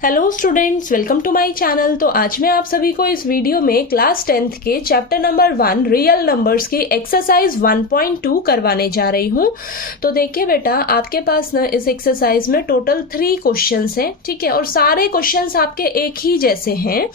Hello students, welcome to my channel. तो आज मैं आप सभी को इस वीडियो में क्लास 10th के चैप्टर नंबर 1 रियल नंबर्स की एक्सरसाइज 1.2 करवाने जा रही हूँ। तो देखिए बेटा, आपके पास ना इस एक्सरसाइज में टोटल 3 क्वेश्चंस हैं, ठीक है, और सारे क्वेश्चंस आपके एक ही जैसे हैं।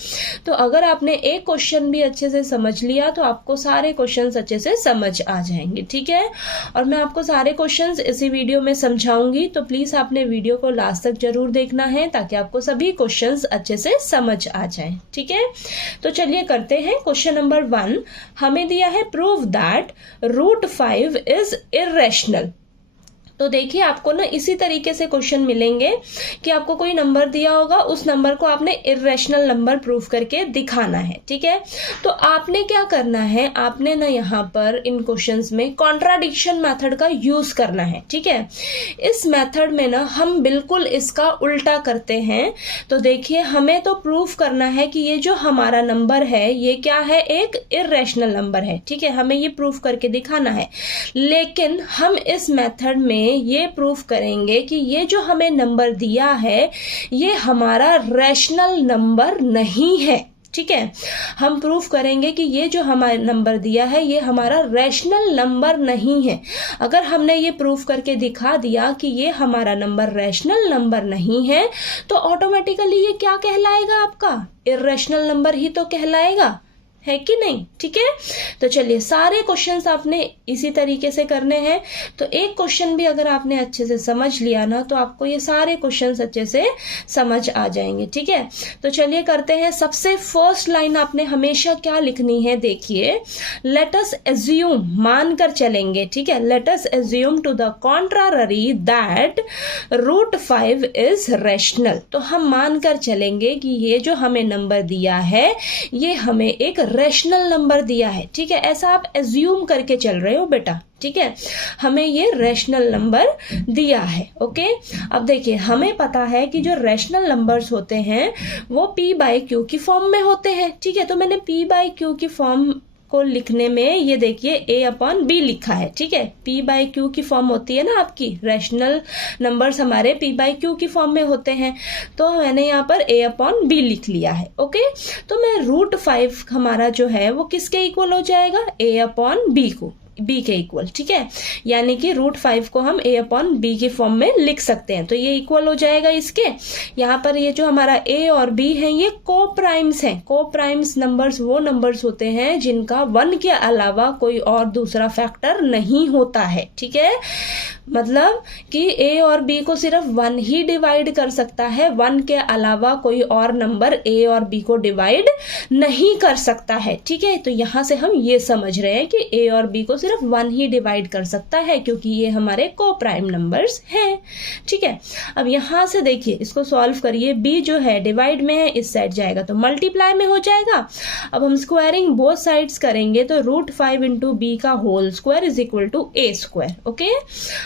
तो अगर आपने एक क्वेश्चन भी अच्छे से समझ लिया तो आपको सारे क्वेश्चंस अच्छे से समझ आ जाएंगे, ठीक है। और मैं आपको सारे क्वेश्चंस इसी वीडियो में समझाऊंगी, तो प्लीज आपने वीडियो को लास्ट तक जरूर देखना है ताकि आपको सभी क्वेश्चंस अच्छे से समझ आ जाए, ठीक है। तो चलिए करते हैं। क्वेश्चन नंबर 1 हमें दिया है, प्रूव दैट √5 इज इर्रेशनल। तो देखिए, आपको ना इसी तरीके से क्वेश्चन मिलेंगे कि आपको कोई नंबर दिया होगा, उस नंबर को आपने इर्रेशनल नंबर प्रूफ करके दिखाना है, ठीक है। तो आपने क्या करना है, आपने ना यहाँ पर इन क्वेश्चंस में कॉन्ट्राडिक्शन मेथड का यूज करना है, ठीक है। इस मेथड में ना हम बिल्कुल इसका उल्टा करते हैं। तो देखिए, हमें तो प्रूफ करना है कि ये जो हमारा नंबर है ये क्या है, एक इर्रेशनल नंबर है, ठीक है। हमें ये प्रूफ करके दिखाना है, लेकिन हम इस मेथड में ये प्रूफ करेंगे कि ये जो हमें नंबर दिया है ये हमारा रैशनल नंबर नहीं है, ठीक है। हम प्रूफ करेंगे कि ये जो हमारा नंबर दिया है ये हमारा रैशनल नंबर नहीं है। अगर हमने ये प्रूफ करके दिखा दिया कि ये हमारा नंबर रैशनल नंबर नहीं है तो ऑटोमेटिकली ये क्या कहलाएगा, आपका इर्रेशनल नंबर ही तो कहलाएगा, है कि नहीं, ठीक है। तो चलिए, सारे क्वेश्चंस आपने इसी तरीके से करने हैं। तो एक क्वेश्चन भी अगर आपने अच्छे से समझ लिया ना तो आपको ये सारे क्वेश्चंस अच्छे से समझ आ जाएंगे, ठीक है। तो चलिए करते हैं। सबसे फर्स्ट लाइन आपने हमेशा क्या लिखनी है, देखिए, लेट अस एज्यूम, मानकर चलेंगे, ठीक है। Let us assume to the contrary that √5 is rational. तो हम मानकर चलेंगे कि ये जो हमें नंबर दिया है ये हमें एक रैशनल नंबर दिया है, ठीक है। ऐसा आप एज्यूम करके चल रहे हो बेटा, ठीक है। हमें ये रैशनल नंबर दिया है, ओके। अब देखिए, हमें पता है कि जो रैशनल नंबर्स होते हैं वो P/Q की फॉर्म में होते हैं, ठीक है। तो मैंने P/Q की फॉर्म को लिखने में ये देखिए A/B लिखा है, ठीक है। P/Q की फॉर्म होती है ना आपकी, रैशनल नंबर्स हमारे P/Q की फॉर्म में होते हैं। तो मैंने यहाँ पर A/B लिख लिया है, ओके। तो मैं √5 हमारा जो है वो किसके इक्वल हो जाएगा, A/B को, B के इक्वल, ठीक है। यानी कि √5 को हम A/B की फॉर्म में लिख सकते हैं। तो ये इक्वल हो जाएगा इसके। यहाँ पर ये जो हमारा A और B है ये को प्राइम्स हैं। को प्राइम्स नंबर्स वो नंबर्स होते हैं जिनका 1 के अलावा कोई और दूसरा फैक्टर नहीं होता है, ठीक है। मतलब कि A और B को सिर्फ 1 ही डिवाइड कर सकता है, 1 के अलावा कोई और नंबर A और B को डिवाइड नहीं कर सकता है, ठीक है। तो यहां से हम ये समझ रहे हैं कि A और B को सिर्फ 1 ही डिवाइड कर सकता है क्योंकि ये हमारे को प्राइम नंबर्स हैं, ठीक है। अब यहां से देखिए, इसको सॉल्व करिए। B जो है डिवाइड में है, इस साइड जाएगा तो मल्टीप्लाई में हो जाएगा। अब हम स्क्वायरिंग बोथ साइड्स करेंगे तो √5 इंटू B का whole square is equal to A², okay.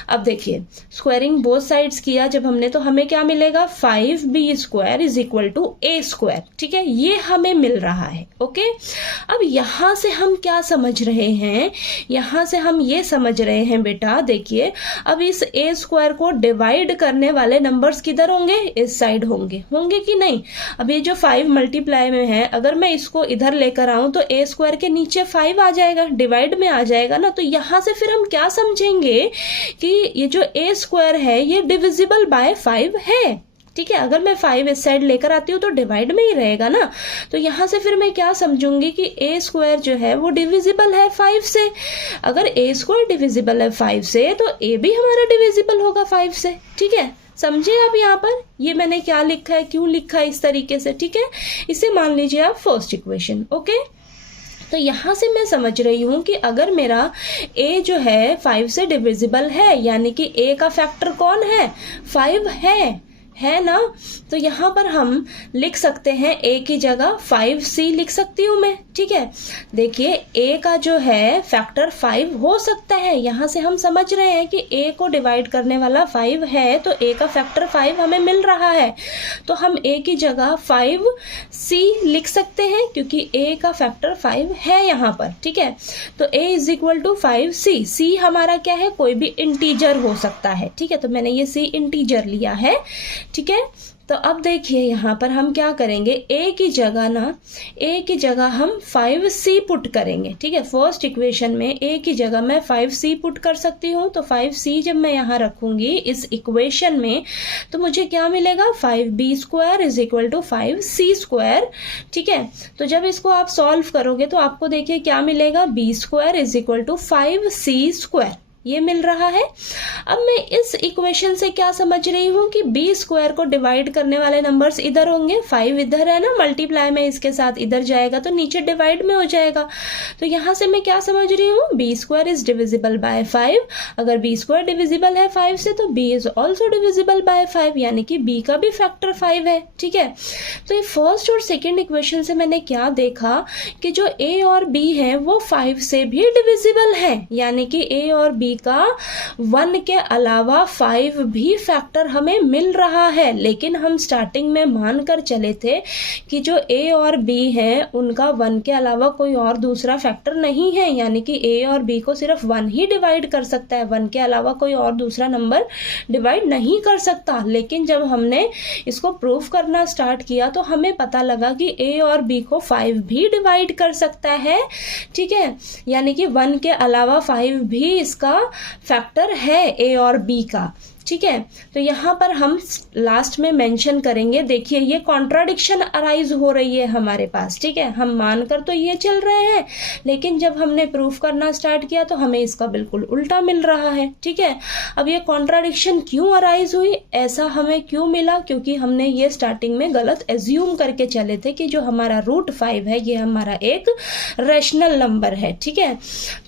अब देखिए, स्क्वायरिंग बोथ साइड्स किया जब हमने तो हमें क्या मिलेगा, 5B² is equal to A², ठीक है। ये हमें मिल रहा है, ओके। अब यहां से हम क्या समझ रहे हैं, यहां से हम ये समझ रहे हैं बेटा, देखिए, अब इस A² को डिवाइड करने वाले नंबर्स किधर होंगे, इस साइड होंगे, होंगे कि नहीं। अब ये जो 5 मल्टीप्लाई में है, अगर मैं इसको इधर लेकर आऊं तो A² के नीचे 5 आ जाएगा, डिवाइड में आ जाएगा ना। तो यहां से फिर हम क्या समझेंगे कि ये जो A² है ये डिविजिबल बाय 5 है, ठीक है। अगर मैं 5 इस साइड लेकर आती हूँ तो डिवाइड में ही रहेगा ना। तो यहां से फिर मैं क्या समझूंगी कि A² जो है वो डिविजिबल है 5 से। अगर A² डिविजिबल है 5 से तो A भी हमारा डिविजिबल होगा 5 से, ठीक है। समझे आप यहाँ पर ये मैंने क्या लिखा है, क्यों लिखा है इस तरीके से, ठीक है। इसे मान लीजिए आप फर्स्ट इक्वेशन, ओके। तो यहां से मैं समझ रही हूं कि अगर मेरा A जो है 5 से डिविजिबल है, यानी कि A का फैक्टर कौन है, 5 है ना। तो यहां पर हम लिख सकते हैं A की जगह 5C लिख सकती हूं मैं, ठीक है। देखिए, A का जो है फैक्टर 5 हो सकता है। यहां से हम समझ रहे हैं कि A को डिवाइड करने वाला 5 है तो A का फैक्टर 5 हमें मिल रहा है। तो हम A की जगह 5C लिख सकते हैं क्योंकि A का फैक्टर 5 है यहाँ पर, ठीक है। तो A is equal to 5C। C हमारा क्या है, कोई भी इंटीजर हो सकता है, ठीक है। तो मैंने ये C इंटीजर लिया है, ठीक है। तो अब देखिए यहाँ पर हम क्या करेंगे, a की जगह हम 5c पुट करेंगे, ठीक है। फर्स्ट इक्वेशन में a की जगह मैं 5c पुट कर सकती हूँ, तो 5c जब मैं यहाँ रखूंगी इस इक्वेशन में तो मुझे क्या मिलेगा, 5b² is equal to 5c², ठीक है। तो जब इसको आप सॉल्व करोगे तो आपको देखिए क्या मिलेगा, b² is equal to 5c², ये मिल रहा है। अब मैं इस इक्वेशन से क्या समझ रही हूं कि b² को डिवाइड करने वाले नंबर्स इधर होंगे, 5 इधर है ना, मल्टीप्लाई में इसके साथ इधर जाएगा तो नीचे डिवाइड में हो जाएगा। तो यहां से मैं क्या समझ रही हूं, b² इज डिविजिबल बाय 5। अगर b² डिविजिबल है 5 से तो b is also divisible by 5, यानी कि b का भी फैक्टर 5 है, ठीक है। तो ये फर्स्ट और सेकेंड इक्वेशन से मैंने क्या देखा कि जो a और b है वो 5 से भी डिविजिबल है, यानी कि a और b का 1 के अलावा 5 भी फैक्टर हमें मिल रहा है। लेकिन हम स्टार्टिंग में मानकर चले थे कि जो a और b है उनका 1 के अलावा कोई और दूसरा फैक्टर नहीं है, यानी कि a और b को सिर्फ 1 ही डिवाइड कर सकता है, 1 के अलावा कोई और दूसरा नंबर डिवाइड नहीं कर सकता। लेकिन जब हमने इसको प्रूव करना स्टार्ट किया तो हमें पता लगा कि a और b को 5 भी डिवाइड कर सकता है, ठीक है, यानी कि 1 के अलावा 5 भी इसका फैक्टर है a और b का, ठीक है। तो यहाँ पर हम लास्ट में मेंशन करेंगे, देखिए ये कॉन्ट्राडिक्शन अराइज हो रही है हमारे पास, ठीक है। हम मानकर तो ये चल रहे हैं लेकिन जब हमने प्रूफ करना स्टार्ट किया तो हमें इसका बिल्कुल उल्टा मिल रहा है, ठीक है। अब ये कॉन्ट्राडिक्शन क्यों अराइज हुई, ऐसा हमें क्यों मिला, क्योंकि हमने ये स्टार्टिंग में गलत एज्यूम करके चले थे कि जो हमारा √5 है ये हमारा एक रैशनल नंबर है, ठीक है।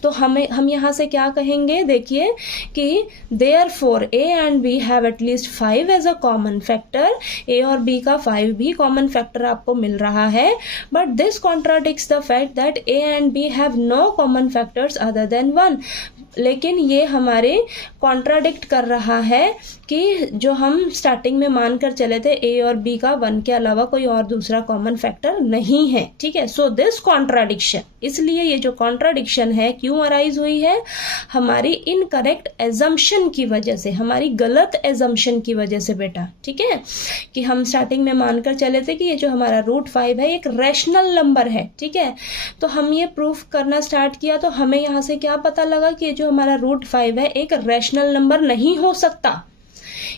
तो हम यहाँ से क्या कहेंगे, देखिए कि therefore a and b have at least 5 as a common factor, a और b का 5 भी कॉमन फैक्टर आपको मिल रहा है, but this contradicts the fact that a and b have no common factors other than 1। लेकिन ये हमारे कॉन्ट्राडिक्ट कर रहा है कि जो हम स्टार्टिंग में मानकर चले थे a और b का 1 के अलावा कोई और दूसरा कॉमन फैक्टर नहीं है, ठीक है। सो दिस कॉन्ट्राडिक्शन, इसलिए ये जो कॉन्ट्राडिक्शन है क्यों अराइज हुई है, हमारी इनकरेक्ट एजम्पशन की वजह से, हमारी गलत एजम्पशन की वजह से बेटा, ठीक है। कि हम स्टार्टिंग में मानकर चले थे कि ये जो हमारा √5 है एक रैशनल नंबर है, ठीक है। तो हम ये प्रूफ करना स्टार्ट किया तो हमें यहाँ से क्या पता लगा कि जो हमारा √5 है एक रैशनल नंबर नहीं हो सकता,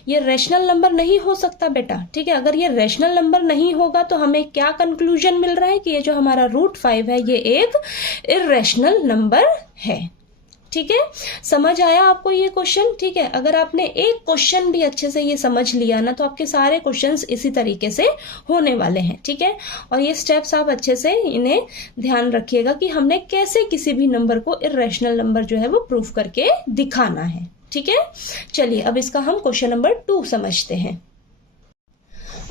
ये रैशनल नंबर नहीं हो सकता बेटा, ठीक है। अगर ये रैशनल नंबर नहीं होगा तो हमें क्या कंक्लूजन मिल रहा है कि ये जो हमारा √5 है ये एक इररेशनल नंबर है, ठीक है। समझ आया आपको ये क्वेश्चन, ठीक है। अगर आपने एक क्वेश्चन भी अच्छे से ये समझ लिया ना तो आपके सारे क्वेश्चंस इसी तरीके से होने वाले हैं, ठीक है। और ये स्टेप्स आप अच्छे से इन्हें ध्यान रखिएगा कि हमने कैसे किसी भी नंबर को इररेशनल नंबर जो है वो प्रूफ करके दिखाना है, ठीक है। चलिए अब इसका हम क्वेश्चन नंबर 2 समझते हैं।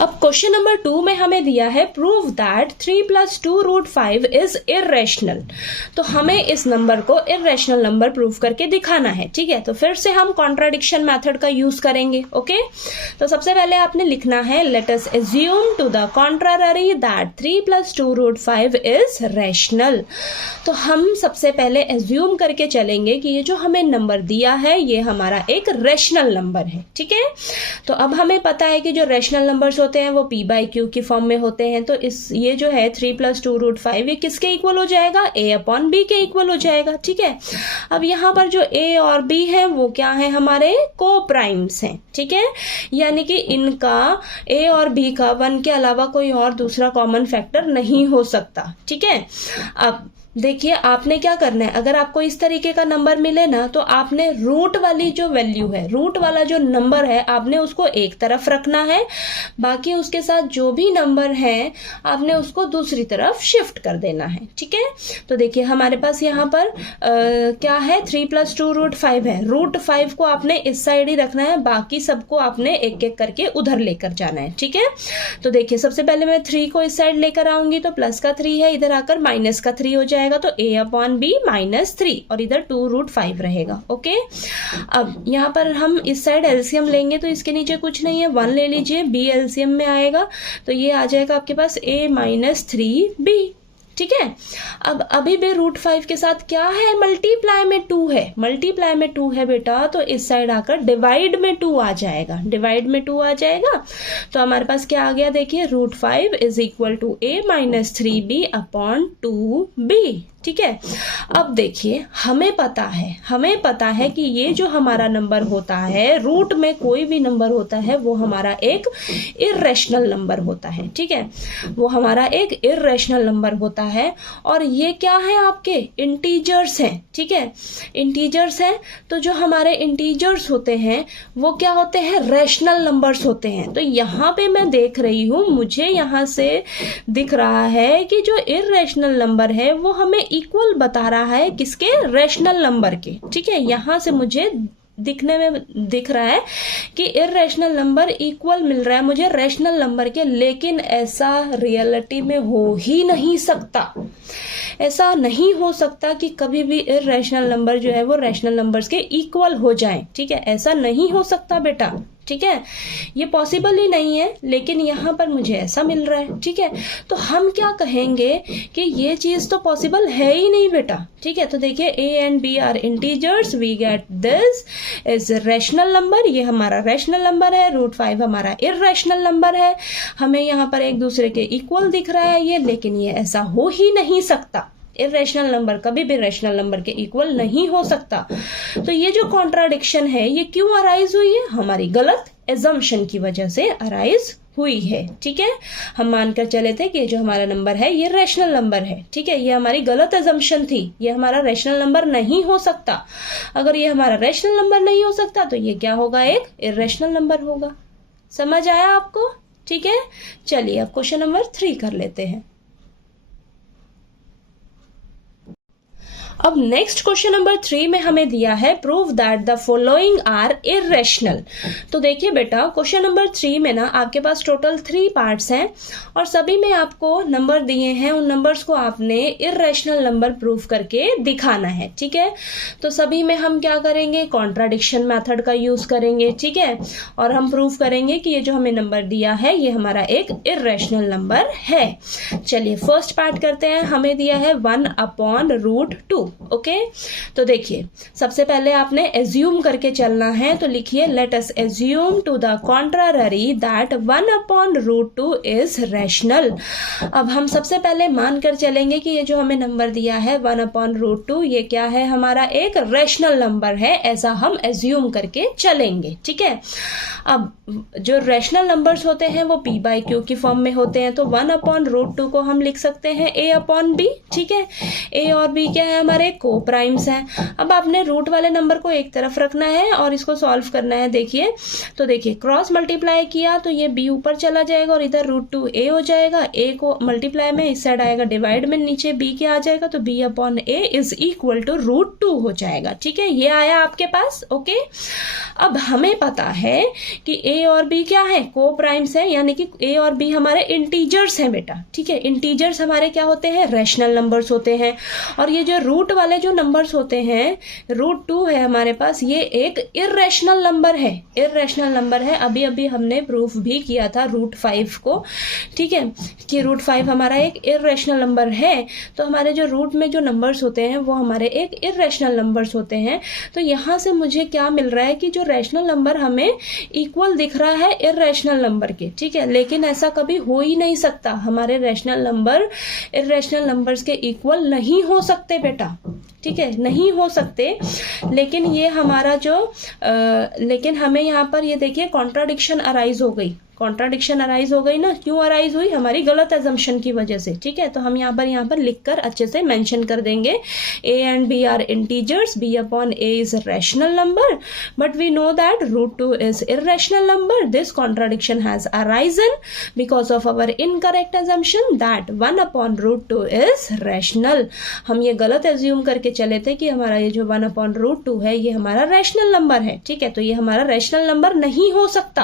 अब क्वेश्चन नंबर 2 में हमें दिया है प्रूव दैट 3 + 2 √5 इज इररेशनल। तो हमें इस नंबर को इररेशनल नंबर प्रूव करके दिखाना है, ठीक है। तो फिर से हम कॉन्ट्राडिक्शन मेथड का यूज करेंगे, ओके। तो सबसे पहले आपने लिखना है let us assume to the contrary that 3 + 2 √5 is rational. तो हम सबसे पहले एज्यूम करके चलेंगे कि ये जो हमें नंबर दिया है ये हमारा एक रैशनल नंबर है, ठीक है। तो अब हमें पता है कि जो रैशनल नंबर्स होते हैं वो p/q की फॉर्म में होते हैं, तो ये जो है 3 + 2 √5 ये किसके इक्वल हो जाएगा, a/b के इक्वल हो जाएगा, ठीक है। अब यहाँ पर जो a और b है वो क्या है, हमारे को प्राइम्स हैं, ठीक है। यानी कि इनका a और b का 1 के अलावा कोई और दूसरा कॉमन फैक्टर नहीं हो सकता, ठीक है। अब देखिए आपने क्या करना है, अगर आपको इस तरीके का नंबर मिले ना तो आपने रूट वाली जो वैल्यू है, रूट वाला जो नंबर है आपने उसको एक तरफ रखना है, बाकी उसके साथ जो भी नंबर है आपने उसको दूसरी तरफ शिफ्ट कर देना है, ठीक है। तो देखिए हमारे पास यहाँ पर क्या है, 3 + 2 √5 है, √5 को आपने इस साइड ही रखना है, बाकी सबको आपने एक एक करके उधर लेकर जाना है, ठीक है। तो देखिए सबसे पहले मैं 3 को इस साइड लेकर आऊंगी तो प्लस का 3 है, इधर आकर माइनस का 3 हो जाएगा, तो a/b -3 और इधर 2 √5 रहेगा, ओके। अब यहाँ पर हम इस साइड एलसीएम लेंगे तो इसके नीचे कुछ नहीं है, 1 ले लीजिए, b एलसीएम में आएगा तो ये आ जाएगा आपके पास a - 3b, ठीक है। अब अभी भी √5 के साथ क्या है, मल्टीप्लाई में 2 है, मल्टीप्लाई में 2 है बेटा, तो इस साइड आकर डिवाइड में 2 आ जाएगा, डिवाइड में 2 आ जाएगा। तो हमारे पास क्या आ गया, देखिए √5 is equal to a minus 3b upon 2b। ठीक है। अब देखिए हमें पता है कि ये जो हमारा नंबर होता है, रूट में कोई भी नंबर होता है वो हमारा एक इर्रेशनल नंबर होता है। ठीक है, वो हमारा एक इर्रेशनल नंबर होता है। और ये क्या है, आपके इंटीजर्स हैं। ठीक है, इंटीजर्स हैं, तो जो हमारे इंटीजर्स होते हैं वो क्या होते हैं, रैशनल नंबर्स होते हैं। तो यहाँ पे मैं देख रही हूँ, मुझे यहाँ से दिख रहा है कि जो इर्रेशनल नंबर है वो हमें इक्वल बता रहा है किसके, रैशनल नंबर के। ठीक है, यहां से मुझे दिखने में दिख रहा है कि इर्रेशनल नंबर इक्वल मिल रहा है मुझे रैशनल नंबर के, लेकिन ऐसा रियलिटी में हो ही नहीं सकता। ऐसा नहीं हो सकता कि कभी भी इर्रेशनल नंबर जो है वो रैशनल नंबर्स के इक्वल हो जाए। ठीक है, ऐसा नहीं हो सकता बेटा। ठीक है, ये पॉसिबल ही नहीं है, लेकिन यहाँ पर मुझे ऐसा मिल रहा है। ठीक है, तो हम क्या कहेंगे कि ये चीज तो पॉसिबल है ही नहीं बेटा। ठीक है, तो देखिए a and b are integers, we get this is rational number, ये हमारा रैशनल नंबर है, √5 हमारा इर्रेशनल नंबर है। हमें यहाँ पर एक दूसरे के इक्वल दिख रहा है ये, लेकिन ये ऐसा हो ही नहीं सकता। इर्रेशनल नंबर कभी भी रैशनल नंबर के इक्वल नहीं हो सकता। तो ये जो कॉन्ट्राडिक्शन है ये क्यों अराइज हुई है, हमारी गलत एजम्पशन की वजह से अराइज हुई है। ठीक है, हम मानकर चले थे कि ये जो हमारा नंबर है ये रैशनल नंबर है। ठीक है, ये हमारी गलत एजम्पशन थी, ये हमारा रैशनल नंबर नहीं हो सकता। अगर ये हमारा रैशनल नंबर नहीं हो सकता तो ये क्या होगा, एक इर्रेशनल नंबर होगा। समझ आया आपको? ठीक है, चलिए अब क्वेश्चन नंबर 3 कर लेते हैं। अब नेक्स्ट क्वेश्चन नंबर 3 में हमें दिया है prove that the following are irrational. तो देखिए बेटा, क्वेश्चन नंबर 3 में ना आपके पास टोटल 3 पार्ट्स हैं और सभी में आपको नंबर दिए हैं। उन नंबर्स को आपने इर्रेशनल नंबर प्रूव करके दिखाना है। ठीक है, तो सभी में हम क्या करेंगे, कॉन्ट्राडिक्शन मेथड का यूज करेंगे। ठीक है, और हम प्रूव करेंगे कि ये जो हमें नंबर दिया है ये हमारा एक इर्रेशनल नंबर है। चलिए फर्स्ट पार्ट करते हैं। हमें दिया है 1/√2। ओके, तो देखिए सबसे पहले आपने एज्यूम करके चलना है। तो लिखिए let us assume to the contrary that 1/√2 is rational. अब हम सबसे पहले मानकर चलेंगे कि ये जो हमें नंबर दिया है 1/√2 ये क्या है, हमारा एक रैशनल नंबर है, ऐसा हम एज्यूम करके चलेंगे। ठीक है, अब जो रैशनल नंबर्स होते हैं वो p/q की फॉर्म में होते हैं। तो 1/√2 को हम लिख सकते हैं a/b। ठीक है, a और b क्या है, हमारे को प्राइम्स हैं। अब आपने रूट वाले नंबर को एक तरफ रखना है और इसको सॉल्व करना है। देखिए, तो देखिए क्रॉस मल्टीप्लाई किया तो ये b ऊपर चला जाएगा और इधर √2 a हो जाएगा। a को मल्टीप्लाई में इस साइड आएगा, डिवाइड में नीचे b क्या आ जाएगा, तो b/a इज इक्वल टू √2 हो जाएगा। ठीक है, ये आया आपके पास। ओके, अब हमें पता है कि a और b क्या है, को प्राइम्स है, यानी कि a और b हमारे इंटीजर्स हैं बेटा। ठीक है, इंटीजर्स हमारे क्या होते हैं, रैशनल नंबर्स होते हैं। और ये जो रूट वाले जो नंबर्स होते हैं, √2 है हमारे पास, ये एक इर्रेशनल नंबर है, इर्रेशनल नंबर है। अभी अभी हमने प्रूफ भी किया था √5 को। ठीक है, कि √5 हमारा एक इर्रेशनल नंबर है। तो हमारे जो रूट में जो नंबर्स होते हैं वो हमारे एक इर्रेशनल नंबर्स होते हैं। तो यहाँ से मुझे क्या मिल रहा है कि जो रैशनल नंबर हमें इक्वल दिख रहा है इर्रेशनल नंबर के। ठीक है, लेकिन ऐसा कभी हो ही नहीं सकता, हमारे रैशनल नंबर इर्रेशनल नंबर्स के इक्वल नहीं हो सकते बेटा। ठीक है, नहीं हो सकते। लेकिन ये हमारा जो लेकिन हमें यहाँ पर ये देखिए कॉन्ट्राडिक्शन अराइज हो गई, कॉन्ट्राडिक्शन अराइज हो गई ना। क्यों अराइज हुई, हमारी गलत एजम्पशन की वजह से। ठीक है, तो हम यहाँ पर लिखकर अच्छे से मेंशन कर देंगे a and b are integers, b/a is a rational number but we know that √2 is irrational number. This contradiction has arisen because of our incorrect assumption that 1/√2 is rational. हम ये गलत एज्यूम करके चले थे कि हमारा ये जो 1/√2 है ये हमारा रैशनल नंबर है। ठीक है, तो ये हमारा रैशनल नंबर नहीं हो सकता।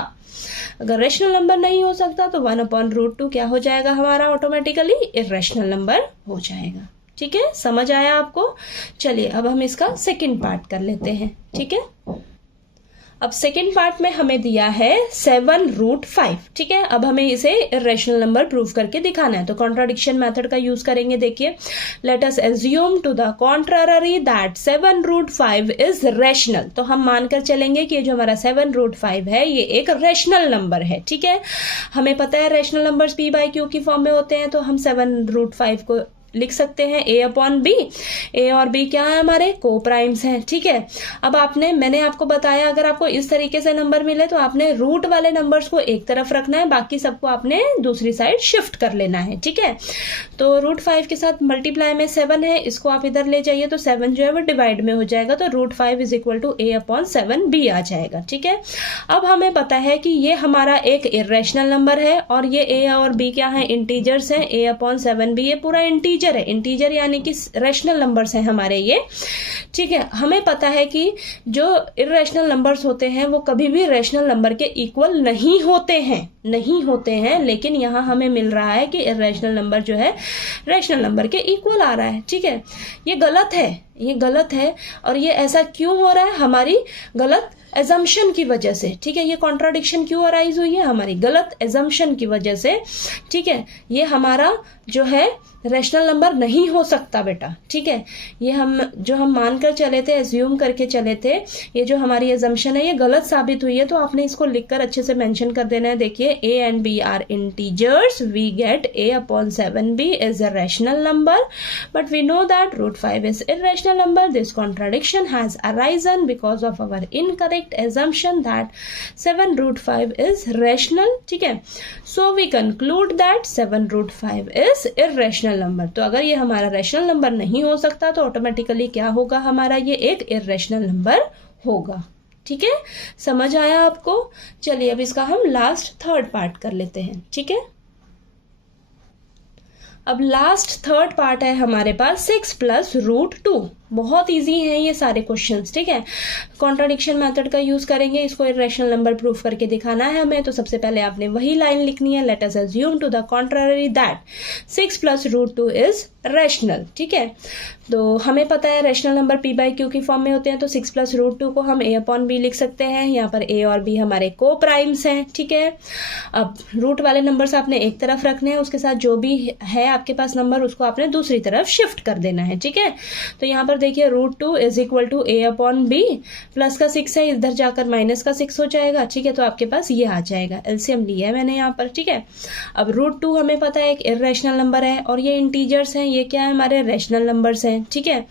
अगर रैशनल नंबर नहीं हो सकता तो 1/√2 क्या हो जाएगा, हमारा ऑटोमेटिकली इर्रेशनल नंबर हो जाएगा। ठीक है, समझ आया आपको? चलिए अब हम इसका सेकंड पार्ट कर लेते हैं। ठीक है, अब सेकेंड पार्ट में हमें दिया है 7√5, ठीक है। अब हमें इसे इर्रेशनल नंबर प्रूव करके दिखाना है, तो कॉन्ट्राडिक्शन मेथड का यूज करेंगे। देखिए, let us assume to the contrary that 7√5 is rational. तो हम मानकर चलेंगे कि जो हमारा 7√5 है ये एक रेशनल नंबर है, ठीक है। हमें पता है रेशनल नंबर्स p/q की फॉर्म में होते हैं, तो हम 7√5 को लिख सकते हैं a/b। a और b क्या है, हमारे को प्राइम्स हैं, ठीक है। अब मैंने आपको बताया, अगर आपको इस तरीके से नंबर मिले तो आपने रूट वाले नंबर्स को एक तरफ रखना है, बाकी सबको आपने दूसरी साइड शिफ्ट कर लेना है, ठीक है। तो √5 के साथ मल्टीप्लाई में 7 है, इसको आप इधर ले जाइए तो 7 जो है वो डिवाइड में हो जाएगा, तो √5 = a/7b आ जाएगा, ठीक है। अब हमें पता है कि ये हमारा एक इर्रेशनल नंबर है और ये a और b क्या है, इंटीजर्स हैं। a/7b ये पूरा इंटीजर है, इंटीजर यानी कि रेशनल नंबर्स हैं हमारे ये, ठीक है। हमें पता है कि जो इर्रेशनल नंबर्स होते हैं वो कभी भी रेशनल नंबर के इक्वल नहीं होते हैं, लेकिन यहाँ हमें मिल रहा है कि इर्रेशनल नंबर जो है रेशनल नंबर के इक्वल आ रहा है, ठीक है। ये गलत है और ये ऐसा क्यों हो रहा है, हमारी गलत एजम्पशन की वजह से, ठीक है। ये कॉन्ट्राडिक्शन क्यों अराइज हुई है, हमारी गलत एजम्पशन की वजह से, ठीक है। ये हमारा जो है रेशनल नंबर नहीं हो सकता बेटा, ठीक है। ये हम मानकर चले थे, एज्यूम करके चले थे, ये जो हमारी एजम्पशन है ये गलत साबित हुई है, तो आपने इसको लिखकर अच्छे से मेंशन कर देना है। देखिए, a and b are integers, we get a/7b is a rational number, but we know that √5 is irrational number. This contradiction has arisen because of our incorrect assumption that 7√5 is rational, ठीक है। So we conclude that 7√5 is irrational number. तो अगर ये हमारा rational number नहीं हो सकता तो ऑटोमेटिकली क्या होगा, हमारा ये एक इर्रेशनल नंबर होगा, ठीक है। समझ आया आपको? चलिए अब इसका हम लास्ट थर्ड पार्ट कर लेते हैं, ठीक है। अब लास्ट थर्ड पार्ट है हमारे पास 6 + √2। बहुत इजी हैं ये सारे क्वेश्चंस, ठीक है। कॉन्ट्राडिक्शन मेथड का यूज करेंगे, इसको इर्रेशनल नंबर प्रूफ करके दिखाना है हमें। तो सबसे पहले आपने वही लाइन लिखनी है, let us assume to the contrary that 6 + √2 is rational, ठीक है। तो हमें पता है रेशनल नंबर p/q की फॉर्म में होते हैं, तो 6 + √2 को हम a/b लिख सकते हैं। यहाँ पर a और b हमारे को प्राइम्स हैं, ठीक है। अब रूट वाले नंबर्स आपने एक तरफ रखने हैं, उसके साथ जो भी है आपके पास नंबर उसको आपने दूसरी तरफ शिफ्ट कर देना है, ठीक है। तो यहाँ पर देखिए √2 = a/b, प्लस का 6 है, इधर जाकर माइनस का 6 हो जाएगा, ठीक है। तो आपके पास ये आ जाएगा, एलसीएम लिया है मैंने यहाँ पर, ठीक है। अब √2 हमें पता है एक इर्रेशनल नंबर है और ये इंटीजर्स हैं, ये क्या है, हमारे रेशनल नंबर्स हैं, ठीक है।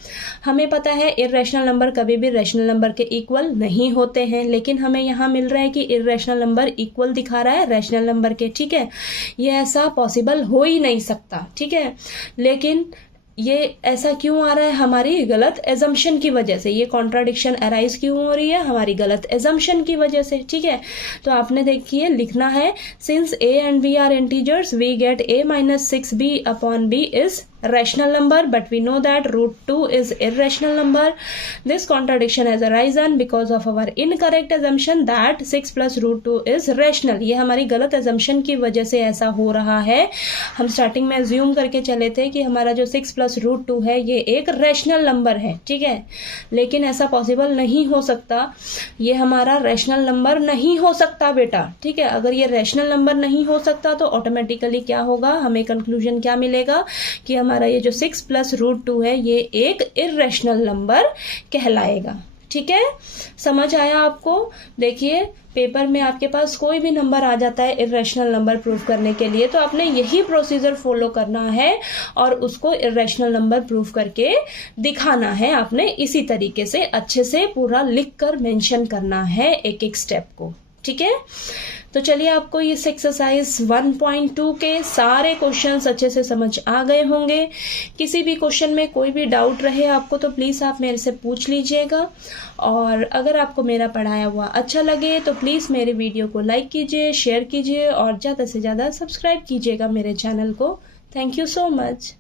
हमें पता है इर्रेशनल नंबर कभी भी रेशनल नंबर के इक्वल नहीं होते हैं, लेकिन हमें यहाँ मिल रहा है कि इर्रेशनल नंबर इक्वल दिखा रहा है रेशनल नंबर के, ठीक है। ये ऐसा पॉसिबल हो ही नहीं सकता, ठीक है। लेकिन ये ऐसा क्यों आ रहा है, हमारी गलत एजम्पशन की वजह से। ये कॉन्ट्राडिक्शन अराइज क्यों हो रही है, हमारी गलत एजम्पशन की वजह से, ठीक है। तो आपने देखिए लिखना है, since a and b are integers we get a-6b/b is rational number, but we know that √2 is irrational number. This contradiction has arisen because of our incorrect assumption that 6 + √2 is rational. ये हमारी गलत assumption की वजह से ऐसा हो रहा है। हम स्टार्टिंग में assume करके चले थे कि हमारा जो 6 + √2 है ये एक rational number है, ठीक है। लेकिन ऐसा पॉसिबल नहीं हो सकता, ये हमारा rational number नहीं हो सकता बेटा, ठीक है। अगर ये rational number नहीं हो सकता तो ऑटोमेटिकली क्या होगा, हमें कंक्लूजन क्या मिलेगा कि हमारा ये जो 6 + √2 है ये एक इर्रेशनल नंबर कहलाएगा, ठीक है। समझ आया आपको? देखिए पेपर में आपके पास कोई भी नंबर आ जाता है इर्रेशनल नंबर प्रूफ करने के लिए, तो आपने यही प्रोसीजर फॉलो करना है और उसको इर्रेशनल नंबर प्रूफ करके दिखाना है। आपने इसी तरीके से अच्छे से पूरा लिख कर मेंशन करना है एक एक स्टेप को, ठीक है। तो चलिए आपको इस एक्सरसाइज 1.2 के सारे क्वेश्चंस अच्छे से समझ आ गए होंगे। किसी भी क्वेश्चन में कोई भी डाउट रहे आपको तो प्लीज़ आप मेरे से पूछ लीजिएगा, और अगर आपको मेरा पढ़ाया हुआ अच्छा लगे तो प्लीज़ मेरे वीडियो को लाइक कीजिए, शेयर कीजिए और ज़्यादा से ज़्यादा सब्सक्राइब कीजिएगा मेरे चैनल को। Thank you so much.